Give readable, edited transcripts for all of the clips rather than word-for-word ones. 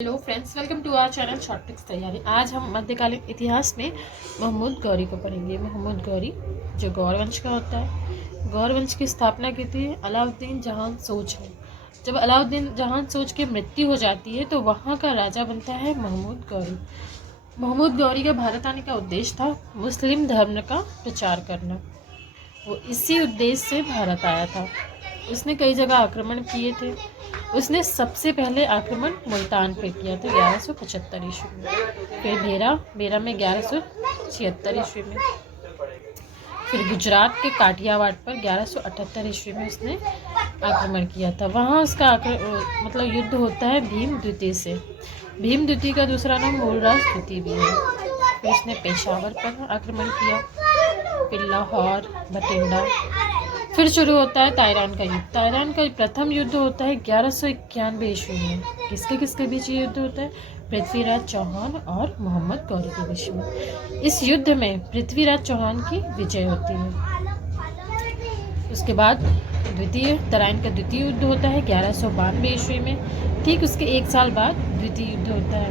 Hello friends, welcome to our channel short tricks तैयारी। आज हम मध्यकालीन इतिहास में महमूद गौरी को पढ़ेंगे। महमूद गौरी जो गौर वंश का होता है, गौर वंश की स्थापना की थी अलाउद्दीन जहान सोच ने। जब अलाउद्दीन जहान सोच की मृत्यु हो जाती है तो वहाँ का राजा बनता है महमूद गौरी। महमूद गौरी का भारत आने का उद्देश्य था मुस्लिम धर्म का प्रचार करना। वो इसी उद्देश्य से भारत आया था। उसने कई जगह आक्रमण किए थे। उसने सबसे पहले आक्रमण मुल्तान पे किया था 1175 ईस्वी में, फिर बेरा में 1176 ईस्वी में, फिर गुजरात के काठियावाड़ पर 1178 ईस्वी में उसने आक्रमण किया था। वहाँ उसका मतलब युद्ध होता है भीम द्वितीय से। भीम द्वितीय का दूसरा नाम मूलराज द्वितीय भी है। फिर उसने पेशावर पर आक्रमण किया, फिर लाहौर, बठिंडा। फिर शुरू होता है ताइरान का युद्ध। ताइरान का प्रथम युद्ध होता है 1191 ईस्वी में। किसके बीच ये युद्ध होता है? पृथ्वीराज चौहान और मोहम्मद गौरी के बीच में। इस युद्ध में पृथ्वीराज चौहान की विजय होती है। उसके बाद तराइन का द्वितीय युद्ध होता है 1192 ईस्वी में। ठीक उसके एक साल बाद द्वितीय युद्ध होता है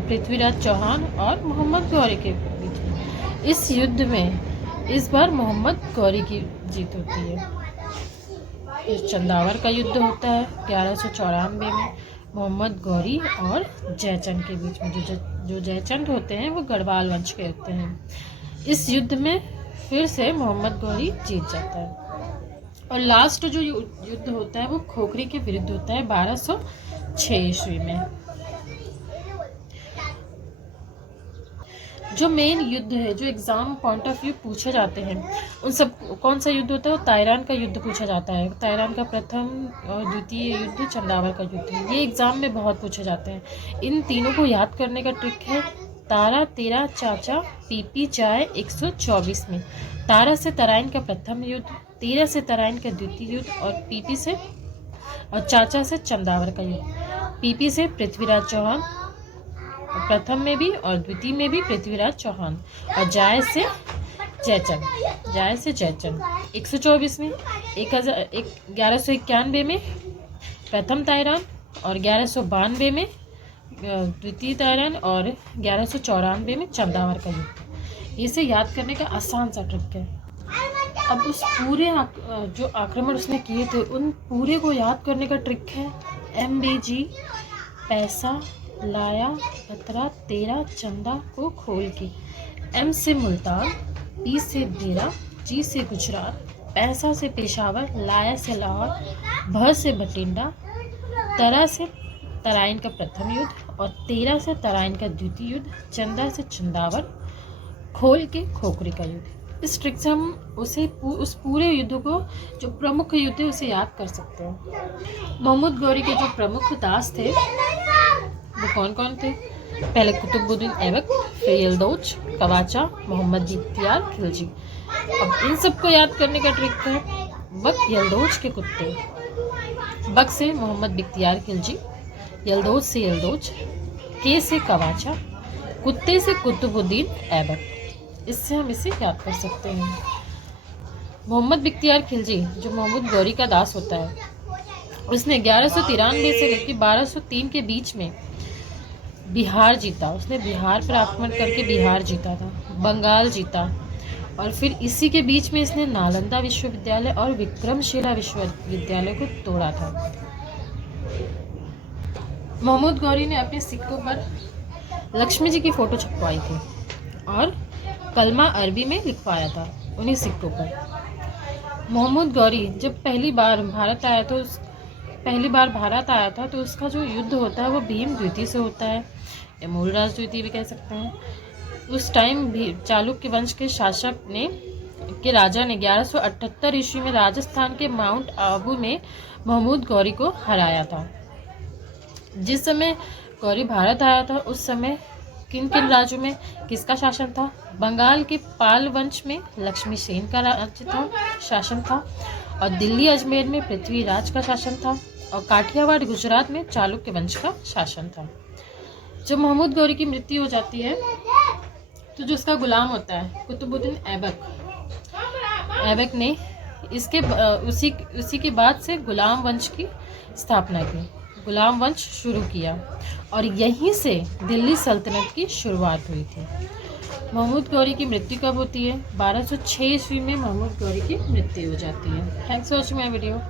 पृथ्वीराज चौहान और मोहम्मद गौरी के बीच में। इस युद्ध में इस बार मोहम्मद गौरी की जीत होती है। फिर चंदावर का युद्ध होता है 1194 में मोहम्मद गौरी और जयचंद के बीच में। जो जयचंद होते हैं वो गढ़वाल वंश के होते हैं। इस युद्ध में फिर से मोहम्मद गौरी जीत जाता है। और लास्ट जो युद्ध होता है वो खोखरी के विरुद्ध होता है 1206 ईस्वी में। जो मेन युद्ध है, जो एग्जाम पॉइंट ऑफ व्यू पूछे जाते हैं, उन सब कौन सा युद्ध होता है? ताइरान का युद्ध पूछा जाता है। ताइरान का प्रथम और द्वितीय युद्ध चंदावर का युद्ध है। ये एग्जाम में बहुत पूछे जाते हैं। इन तीनों को याद करने का ट्रिक है तारा तेरा चाचा पीपी चाय 124 में। तारा से तराइन का प्रथम युद्ध, तेरा से तराइन का द्वितीय युद्ध और पीपी से और चाचा से चंदावर का युद्ध। पीपी से पृथ्वीराज चौहान प्रथम में भी और द्वितीय में भी पृथ्वीराज चौहान, और जाय से जयचंद 124 में। 1191 में प्रथम ताइरान और 1192 में द्वितीय ताइरान और 1194 में चंदावर का युद्ध। इसे याद करने का आसान सा ट्रिक है। अब उस पूरे जो आक्रमण उसने किए थे उन पूरे को याद करने का ट्रिक है MBG पैसा लाया खतरा तेरा चंदा को खोल के। M से मुल्तान, P से बेरा, G से गुजरात, पैसा से पेशावर, लाया से लाहौर, भ से बठिंडा, तरा से तराइन का प्रथम युद्ध और तेरा से तराइन का द्वितीय युद्ध, चंदा से चंदावर, खोल के खोखरी का युद्ध। इस ट्रिक से हम उस पूरे युद्ध को, जो प्रमुख युद्ध है, उसे याद कर सकते हैं। महमूद गौरी के जो प्रमुख दास थे वो कौन कौन थे? पहले कुतुबुद्दीन ऐबक, फिर यल्दौज, कवाचा, मोहम्मद बिख्तियार खिलजी। अब इन सबको याद करने का ट्रिक है बक यल्दौज के कुत्ते। बक से मोहम्मद बिख्तियार खिलजी, यल्दौज से यल्दौज, के से कवाचा, कुत्ते से कुतुबुद्दीन ऐबक। इससे हम इसे याद कर सकते हैं। मोहम्मद बिख्तियार खिलजी जो महमूद गौरी का दास होता है, उसने 1193 से लेकर 1203 के बीच में बिहार जीता। उसने बिहार पर आक्रमण करके बिहार जीता था, बंगाल जीता, और फिर इसी के बीच में इसने नालंदा विश्वविद्यालय और विक्रमशिला विश्वविद्यालय को तोड़ा था। महमूद गौरी ने अपने सिक्कों पर लक्ष्मी जी की फोटो छपवाई थी और कलमा अरबी में लिखवाया था उन्हीं सिक्कों पर। महमूद गौरी जब पहली बार भारत आया था तो उसका जो युद्ध होता है वो भीम द्वितीय से होता है, या मूलराज द्वितीय भी कह सकते हैं। उस टाइम भी चालुक्य वंश के राजा ने 1178 ईस्वी में राजस्थान के माउंट आबू में महमूद गौरी को हराया था। जिस समय गौरी भारत आया था उस समय किन किन राज्यों में किसका शासन था? बंगाल के पाल वंश में लक्ष्मी सेन का शासन था, और दिल्ली अजमेर में पृथ्वीराज का शासन था, और काठियावाड़ गुजरात में चालुक्य वंश का शासन था। जब महमूद गौरी की मृत्यु हो जाती है तो जो उसका गुलाम होता है कुतुबुद्दीन ऐबक ने उसी के बाद से गुलाम वंश की स्थापना की। गुलाम वंश शुरू किया और यहीं से दिल्ली सल्तनत की शुरुआत हुई थी। महमूद गौरी की मृत्यु कब होती है? 1206 ईस्वी में महमूद गौरी की मृत्यु हो जाती है। Thanks for watching my video.